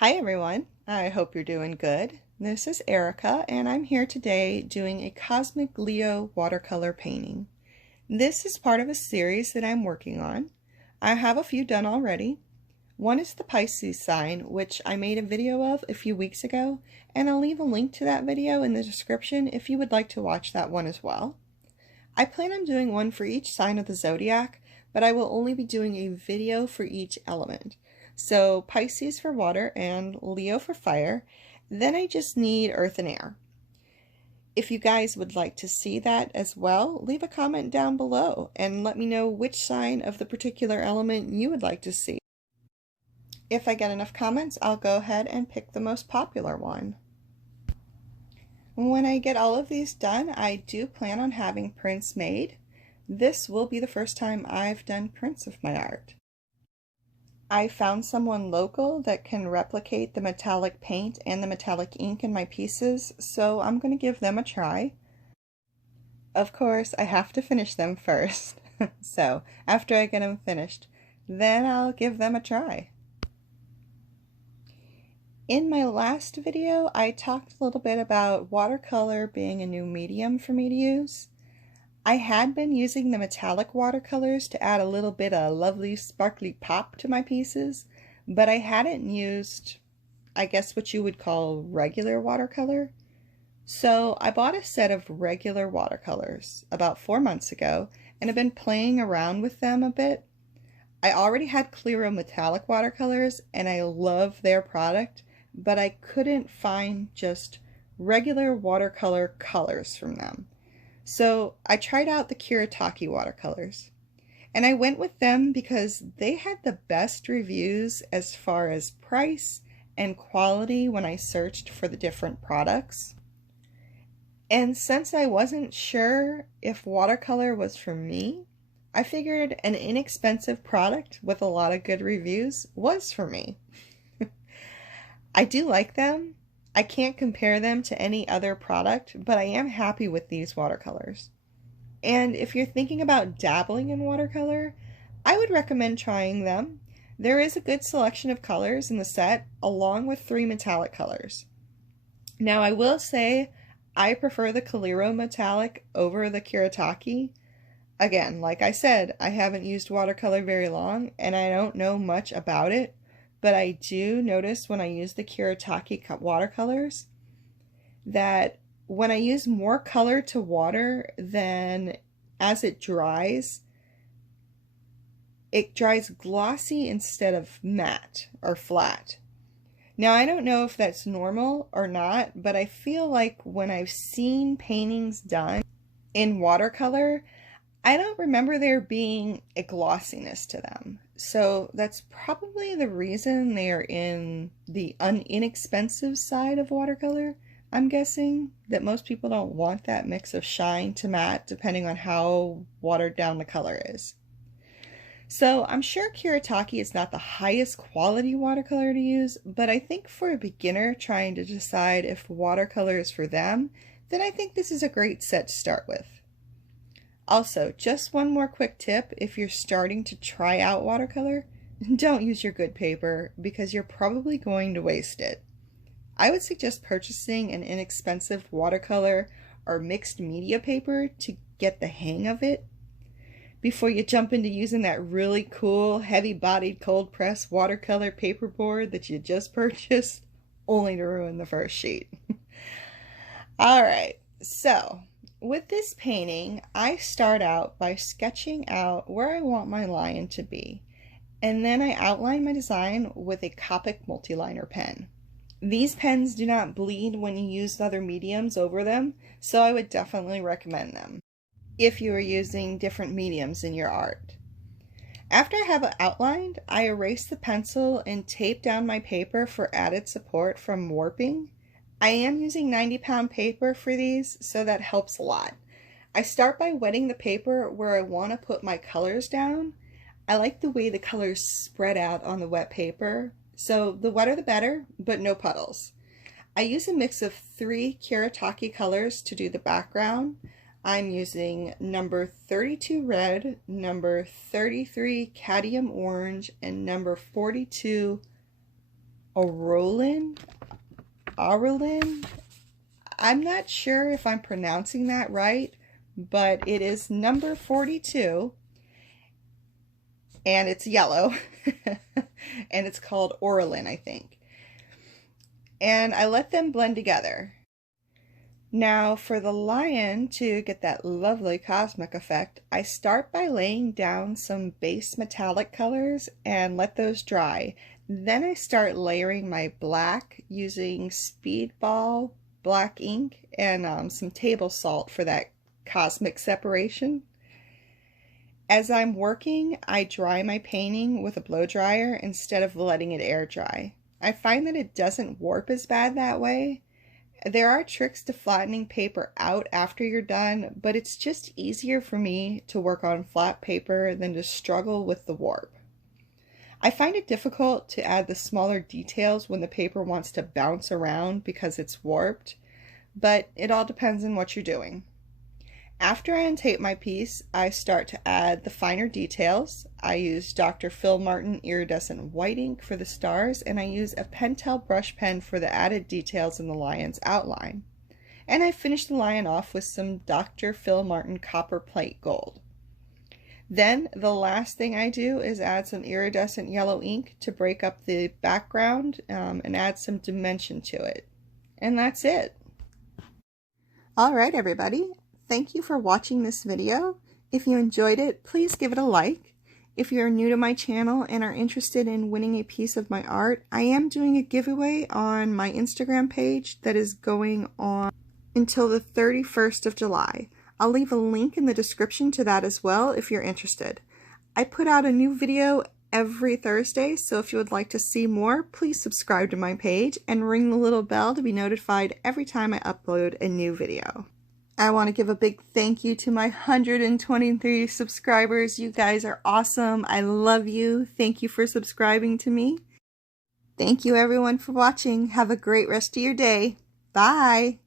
Hi everyone, I hope you're doing good. This is Erica and I'm here today doing a Cosmic Leo watercolor painting. This is part of a series that I'm working on. I have a few done already. One is the Pisces sign, which I made a video of a few weeks ago, and I'll leave a link to that video in the description if you would like to watch that one as well. I plan on doing one for each sign of the zodiac, but I will only be doing a video for each element. So Pisces for water and Leo for fire. Then I just need earth and air. If you guys would like to see that as well, leave a comment down below and let me know which sign of the particular element you would like to see. If I get enough comments, I'll go ahead and pick the most popular one. When I get all of these done, I do plan on having prints made. This will be the first time I've done prints of my art. I found someone local that can replicate the metallic paint and the metallic ink in my pieces, so I'm going to give them a try. Of course, I have to finish them first, so after I get them finished, then I'll give them a try. In my last video, I talked a little bit about watercolor being a new medium for me to use. I had been using the metallic watercolors to add a little bit of lovely sparkly pop to my pieces, but I hadn't used, I guess what you would call regular watercolor. So I bought a set of regular watercolors about 4 months ago and have been playing around with them a bit. I already had Clearo metallic watercolors and I love their product, but I couldn't find just regular watercolor colors from them. So I tried out the Kuretake watercolors, and I went with them because they had the best reviews as far as price and quality when I searched for the different products. And since I wasn't sure if watercolor was for me, I figured an inexpensive product with a lot of good reviews was for me. I do like them. I can't compare them to any other product, but I am happy with these watercolors. And if you're thinking about dabbling in watercolor, I would recommend trying them. There is a good selection of colors in the set, along with 3 metallic colors. Now I will say I prefer the Clearo metallic over the Kuretake. Again, like I said, I haven't used watercolor very long and I don't know much about it. But I do notice when I use the Kuretake watercolors that when I use more color to water, then as it dries glossy instead of matte or flat. Now I don't know if that's normal or not, but I feel like when I've seen paintings done in watercolor, I don't remember there being a glossiness to them. So that's probably the reason they are in the inexpensive side of watercolor. I'm guessing that most people don't want that mix of shine to matte depending on how watered down the color is. So I'm sure Kuretake is not the highest quality watercolor to use, but I think for a beginner trying to decide if watercolor is for them, then I think this is a great set to start with. Also, just one more quick tip if you're starting to try out watercolor, don't use your good paper because you're probably going to waste it. I would suggest purchasing an inexpensive watercolor or mixed media paper to get the hang of it before you jump into using that really cool heavy-bodied cold press watercolor paperboard that you just purchased only to ruin the first sheet. Alright, so with this painting, I start out by sketching out where I want my lion to be, and then I outline my design with a Copic multiliner pen. These pens do not bleed when you use other mediums over them, so I would definitely recommend them if you are using different mediums in your art. After I have it outlined, I erase the pencil and tape down my paper for added support from warping. I am using 90-pound paper for these, so that helps a lot. I start by wetting the paper where I want to put my colors down. I like the way the colors spread out on the wet paper, so the wetter the better, but no puddles. I use a mix of 3 Kuretake colors to do the background. I'm using number 32 red, number 33 cadmium orange, and number 42 Aurolin. I'm not sure if I'm pronouncing that right, but it is number 42, and it's yellow, and it's called Aurolin, I think. And I let them blend together. Now for the lion, to get that lovely cosmic effect, I start by laying down some base metallic colors and let those dry. Then I start layering my black using Speedball black ink and some table salt for that cosmic separation. As I'm working, I dry my painting with a blow dryer instead of letting it air dry. I find that it doesn't warp as bad that way. There are tricks to flattening paper out after you're done, but it's just easier for me to work on flat paper than to struggle with the warp. I find it difficult to add the smaller details when the paper wants to bounce around because it's warped, but it all depends on what you're doing. After I untape my piece, I start to add the finer details. I use Dr. Phil Martin iridescent white ink for the stars, and I use a Pentel brush pen for the added details in the lion's outline. And I finish the lion off with some Dr. Phil Martin copper plate gold. Then the last thing I do is add some iridescent yellow ink to break up the background and add some dimension to it. And that's it. Alright everybody. Thank you for watching this video. If you enjoyed it, please give it a like. If you're new to my channel and are interested in winning a piece of my art, I am doing a giveaway on my Instagram page that is going on until the 31st of July. I'll leave a link in the description to that as well if you're interested. I put out a new video every Thursday, so if you would like to see more, please subscribe to my page and ring the little bell to be notified every time I upload a new video. I want to give a big thank you to my 123 subscribers. You guys are awesome. I love you. Thank you for subscribing to me. Thank you everyone for watching. Have a great rest of your day. Bye.